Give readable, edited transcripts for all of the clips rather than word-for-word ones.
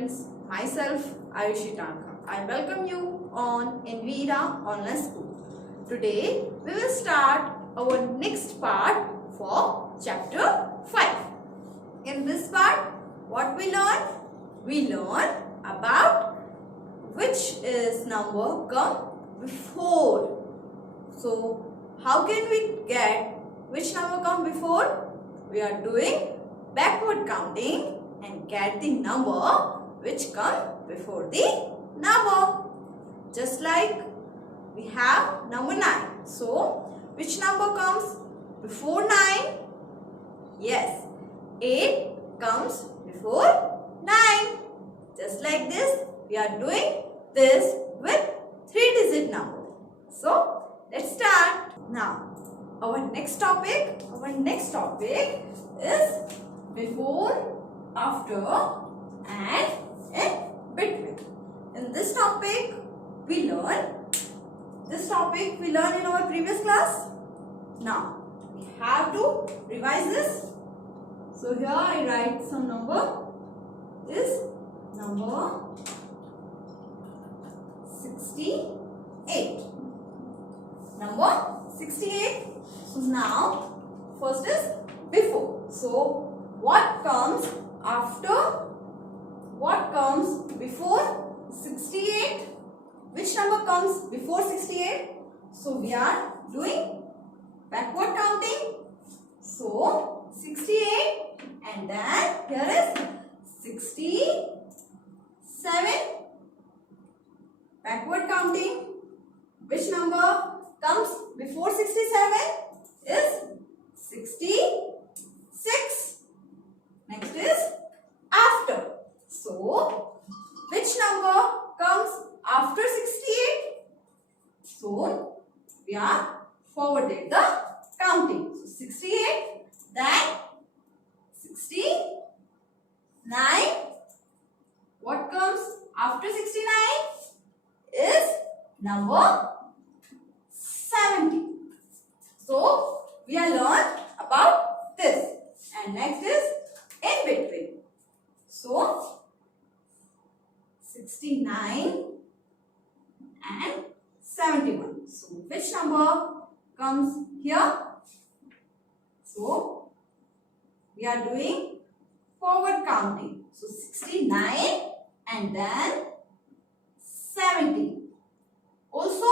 students, myself Ayushi Tak. I welcome you on Anvira Online School. Today we will start our next part for chapter 5. In this part, what we learn? We learn about which is number come before. So how can we get which number come before? We are doing backward counting and get the number which come before the number. Just like we have number 9. So which number comes before 9? Yes, 8 comes before 9. Just like this, we are doing this with 3-digit number. So let's start. Now our next topic is before, after and in between. In this topic we learn in our previous class. Now we have to revise this. So here I write some number. Is number 68. Number 68. So now first is before. So what comes after? What comes before 68? Which number comes before 68? So we are doing backward counting. So 68 and then here is 67. Backward counting. Which number comes before 67? Is 66. Next is after. So which number comes after 68? So we are forwarded the counting. So 68, then 69. What comes after 69? Is number 70. So we are learned about this. And next is in between. So 69 and 71. So which number comes here? So we are doing forward counting. So 69 and then 70. Also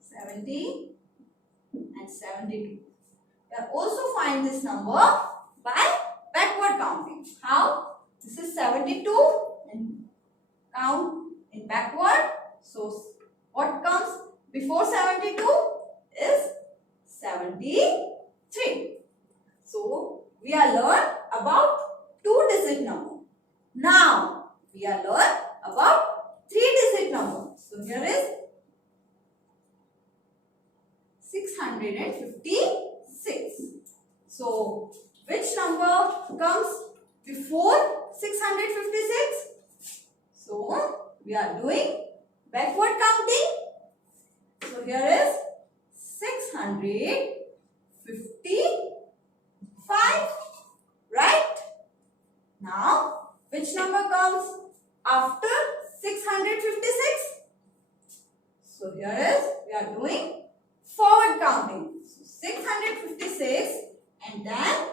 70 and 72. We can also find this number by backward counting. How? This is 72 and count in backward. So what comes before 72 is 73. So we are learned about 2-digit number. Now we are learned about 3-digit number. So here is 656. So which number comes before 656? So we are doing backward counting. So here is 655. Right? Now which number comes after 656? So here is we are doing forward counting. So 656 and then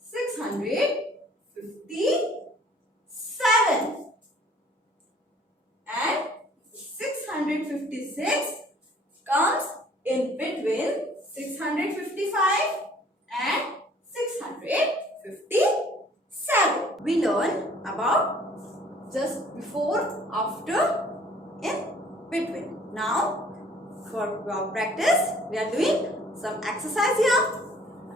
657. And 656 comes in between 655 and 657. We learn about just before, after, in between. Now for our practice, we are doing some exercise here.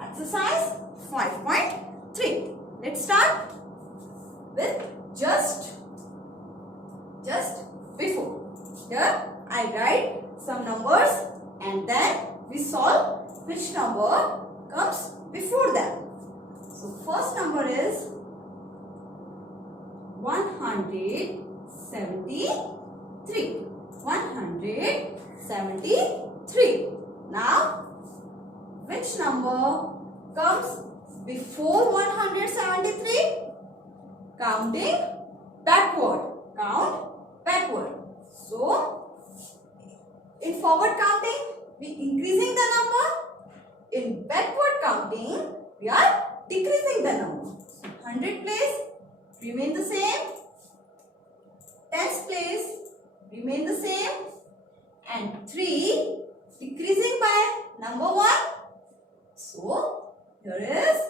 Exercise 5.3. Let's start with just before. Here I write some numbers and then we solve which number comes before them. So first number is 173. 173. Now which number comes before 173? counting backward. Count backward. So, in forward counting, we increasing the number. In backward counting, we are decreasing the number. So, 100 place remain the same. Tens place remain the same. And 3 decreasing by number 1. So, here is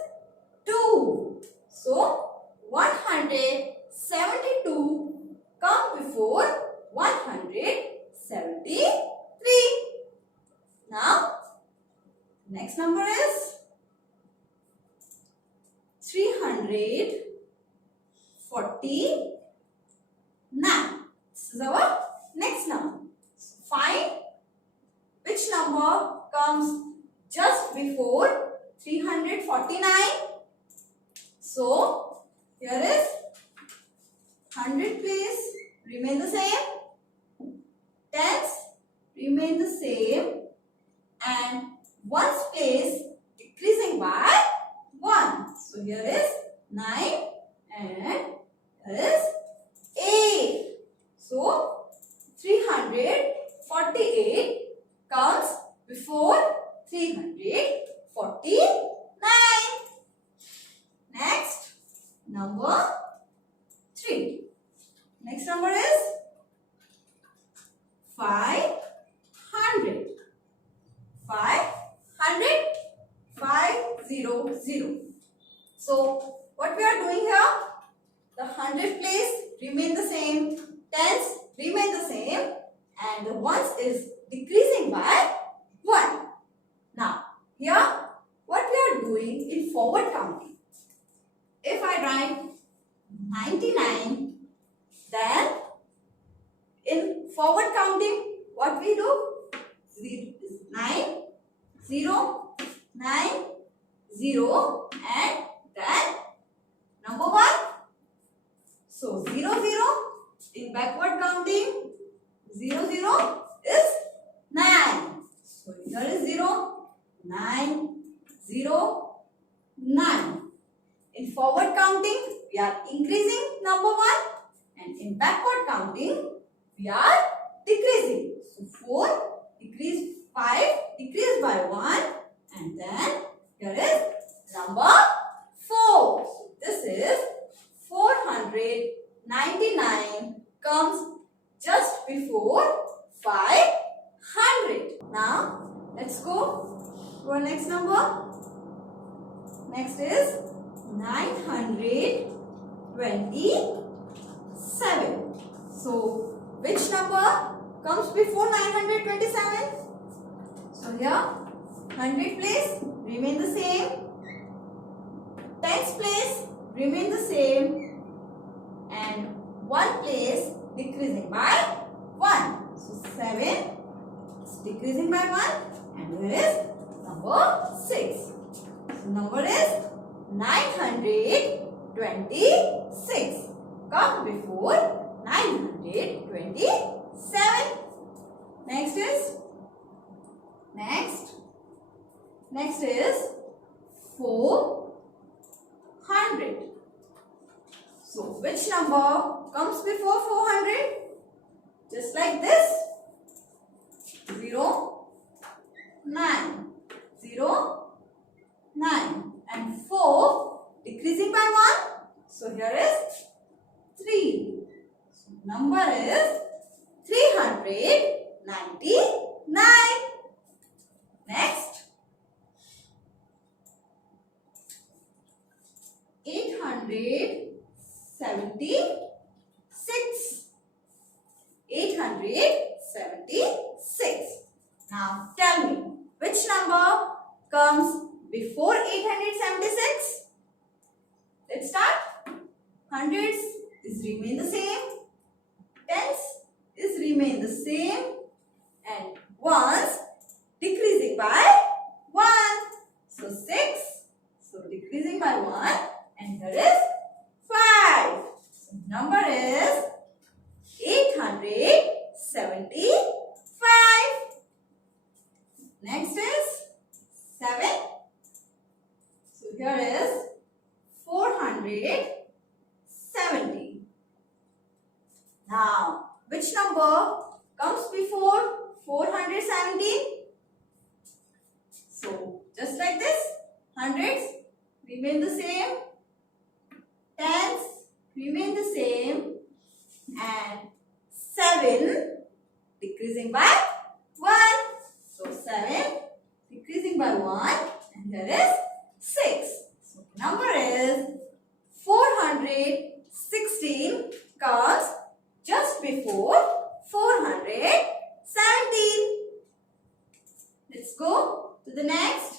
2. So, 172 come before 173. Now, next number is 349. This is our next number. So, find which number comes just before 349. So, here is 100 place remain the same. Tens remain the same. And ones place decreasing by 1. So, here is 9 and here is 8. So, 348 comes before 349. Next, number 3. Next number is 500. 500, 500. So, what we are doing here? The 100 place remain the same, tens remain the same, and the ones is decreasing by 1. Now, here what we are doing in forward counting. If I write 99, then in forward counting, what we do? 9, 0, 9, 0, and then number 1. So, 0, 0 in backward counting, 0, 0 is 9. So, here is 0, 9, 0, 9. In forward counting, we are increasing number 1, and in backward counting, we are decreasing. So, 4 decrease, 5 decrease by 1, and then here is number 4. So, this is 499 comes just before 500. Now, let's go to our next number. Next is 927. So, which number comes before 927? So, here 100 place remain the same. Tens place remain the same. And 1 place decreasing by 1. So, 7 is decreasing by 1. And here is number 6. So, number is 926. Come before 927. Next is next is 400. So, which number comes before 400? Just like this. 0, 9, 0, 9. And 4 decreasing by 1. So, here is 3. So, number is 399. Next, 876. 876. Now, tell me, which number comes before 876? Let's start. Hundreds is remain the same. Tens is remain the same. And ones decreasing by 1. So, 6. So, decreasing by 1. And here is 5. So, number is 875. Next is 7. So, here is 407. hundreds remain the same, tens remain the same, and 7 decreasing by 1. So 7 decreasing by 1, and there is 6. So the number is 416 comes just before 417. Let's go to the next.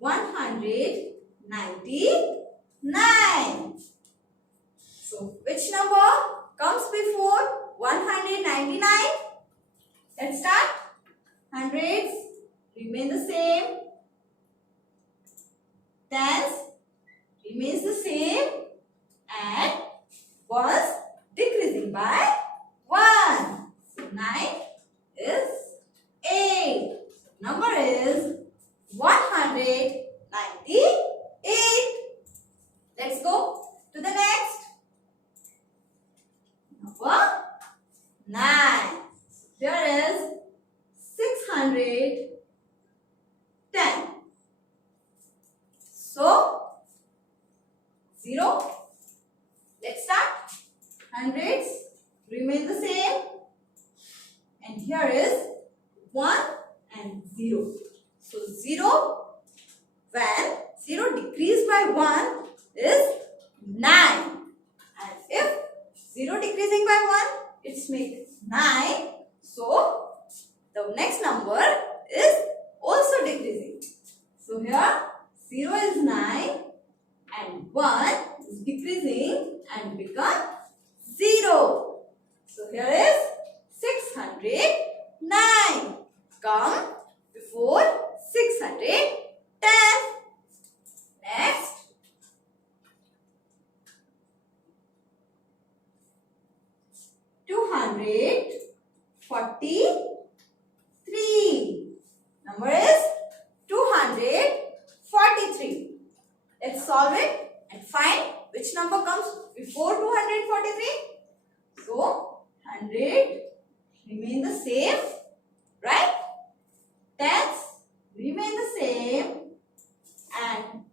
199. So which number comes before 199? Let's start. Hundreds remain the same. Tens remains the same. And ones decreasing by 1. So 9 is 8. Number is 198. Let's go to the next. Number 9. Here is 610. So 0. Let's start. Hundreds remain the same. And here is 1 and 0. So 0, when 0 decreased by 1 is 9. And if 0 decreasing by 1, it makes 9. So the next number is also decreasing. So here 0 is 9 and 1 is decreasing and become 0. So here is 609. Come before 610. Next. 243. Number is 243. Let's solve it and find which number comes before 243. So 100 remain the same, right? Tens remain the same, and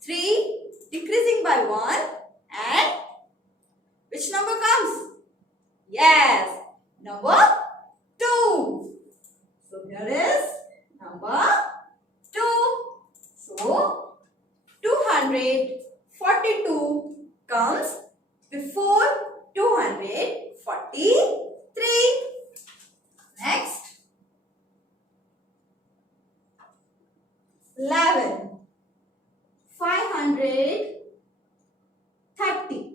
3 decreasing by 1, and which number comes? Yes, number 2. So here is number 2. So 242 comes before 243. Next. 11. 530. 530.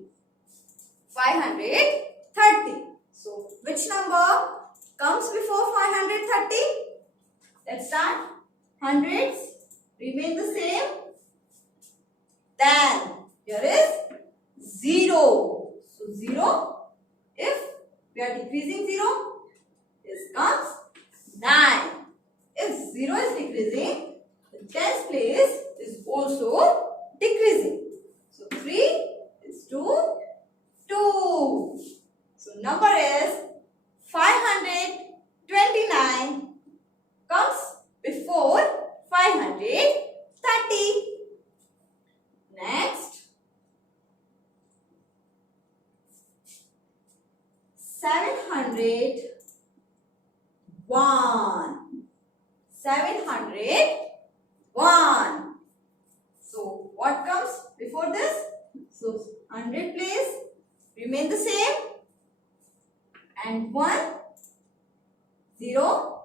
So which number comes before 530? Let's start. Hundreds remain the same. Then here is 0. So 0. If we are decreasing 0, this comes 9. If 0 is decreasing, the tens place is also decreasing. So 3 is 2, 2. So number is 529 comes before 530. Next. 701. 701. So what comes before this? So 100 place remain the same, and 1, 0,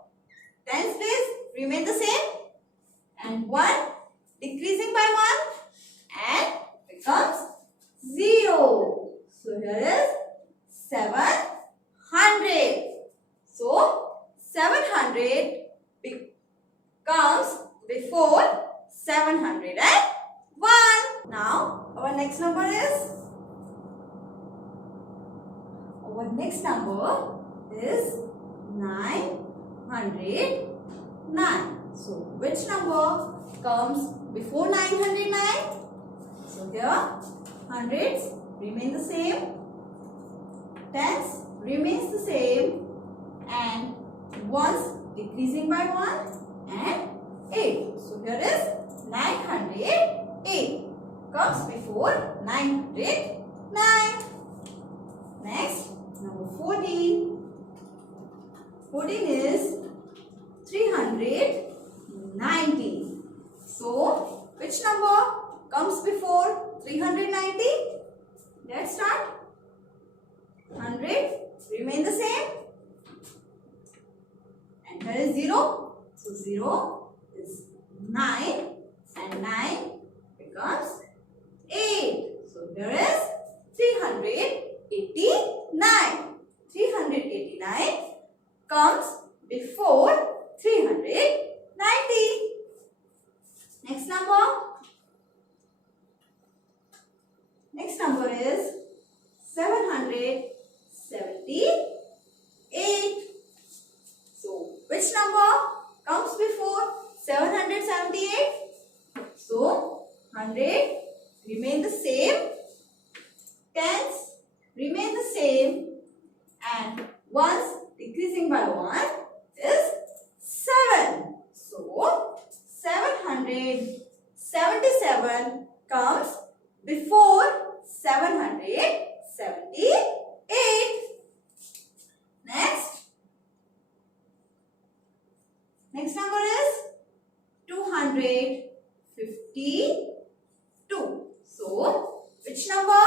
tens place remain the same, and 1 decreasing by 1 and becomes 0. So here is 700. So 700 comes before 701. Now our next number is? Our next number is 909. So which number comes before 909? So here hundreds remain the same, tens remains the same, and ones decreasing by 1, and 8. So here is 908 comes before 909. Next, number 14. 14 is 390. So, which number comes before 390? Let's start. 100 remain the same. And here is 0. So, 0 is 9 and 9 becomes 8. So, here is 389. 389 comes before 390. Next number. Next number is 778. So, which number comes before 778? So, 100 remain the same, tens remain the same, and ones decreasing by 1 is 7. So, 777 comes before 778. Next number is 252. So, which number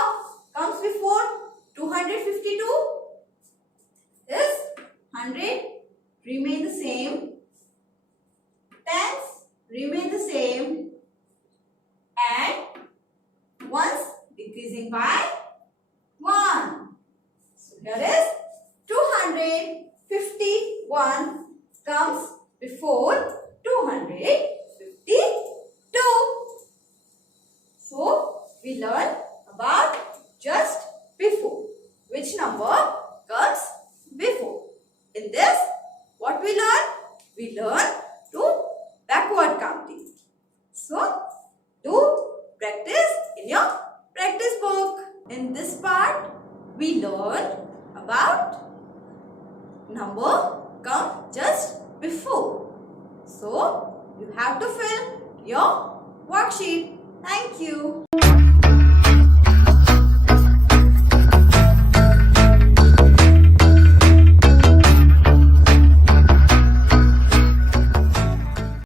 comes before 252? Is 100 remain the same, tens remain the same, and ones decreasing by 1. So, here is 251 comes before 252. So, we learn about just before. Which number comes before? In this, what we learn? We learn to backward counting. So, do practice in your practice book. In this part, we learn about number come just before. So, you have to fill your worksheet. Thank you.